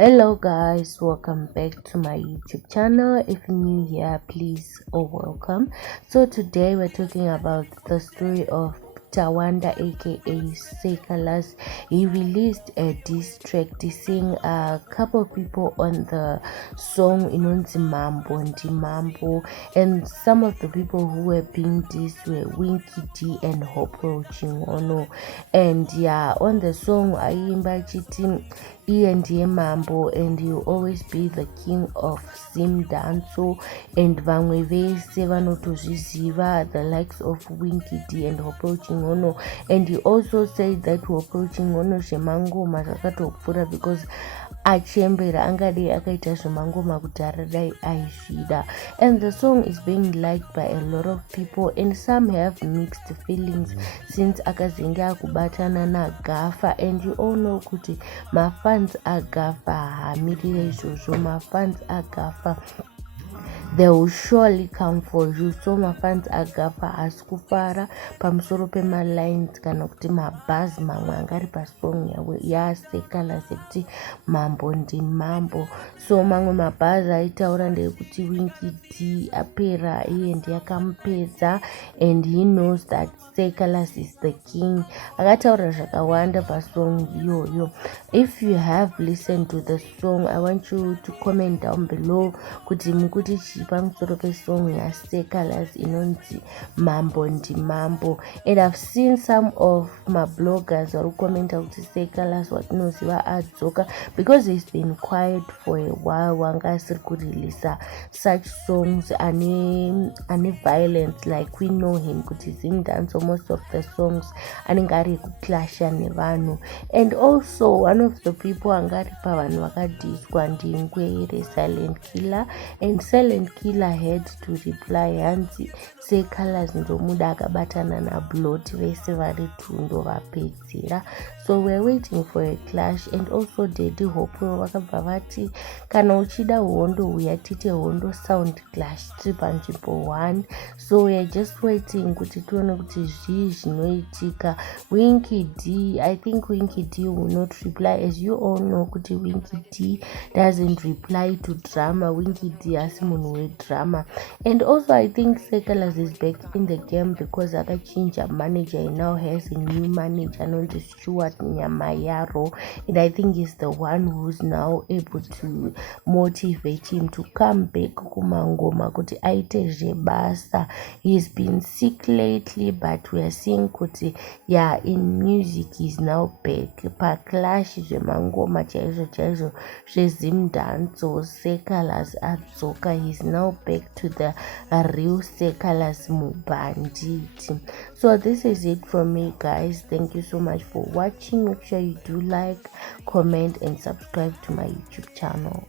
Hello guys, welcome back to my YouTube channel. If you're new here, please welcome. So today we're talking about the story of Tawanda aka Seh Calaz. He released a diss track dissing a couple of people on the song Ndimambo, and some of the people who were being dissed were Winky and Chingono. And yeah, on the song Ayimba Chiti Mambo, and you always be the king of Danso, and vamwe vese vanotozviziva, the likes of Winky and Chingono. And he also said that Chingono zvemangoma zvakatopfuura because achembera angadi akaita zvemangoma kudhara dai aizvida. And the song is being liked by a lot of people, and some have mixed feelings since akazenge akubatana naGafa. And you all know kuti mafans aGafa haamirire izvozvo. Mafans aGafa, they will surely come for you. So mafans aGafa haasi kufara pamusoro pemalines kana kuti mabhazi mamwe angari pasong yaSeh Calaz ekuti Mambo Ndimambo. So mamwe mabhazi aitaura ndeyekuti Winky apera iye ndiye akamupedza, and he knows that Seh Calaz is the king. Akataura zvakawanda pasong iyoyo. If you have listened to the song, I want you to comment down below kuti mukuti pamusoro pesong yaSeh Calaz inonzi Mambo Ndimambo. And I've seen some of my bloggers vari kukomenta kuti Seh Calaz watinoziva adzoka, because he's been quiet for a while. Wanga asiri kureleasa such songs ane violence like we know him kuti Danso. Most of the songs anenge ari kuklasha nevanhu. And also one of the people anga ari pavanhu vakadhiswa ndingwe Silent Killer, and Silent Killer had to reply hanzi Seh Calaz ndomuda akabatana naBlot vese vari tundo vapedzera. So we're waiting for a clash. And also Daddy Hopro vakabva vati kana uchida hondo uya tite hondo sound clash tiri panzvimbo 1. So we're just waiting kuti tuone kuti zvii zvinoitika. Winky I think Winky will not reply. As you all know kuti Winky doesn't reply to drama. Winky asi munhu wedrama. And also I think Seh Calaz is back in the game because akachinja manager. He now has a new manager anonzi Stuart Nyamayaro, and I think he's the one who's now able to motivate him to come back kumangoma kuti aite zvebasa. He's been sick lately, but we are seeing kuti in music he's now back. Paclash zvemangoma chaizvo zvezimdanso Seh Calaz adzoka. He's now back to the real Seh Calaz mubanditi. So this is it from me guys. Thank you so much for watching. Make sure you do like, comment and subscribe to my YouTube channel.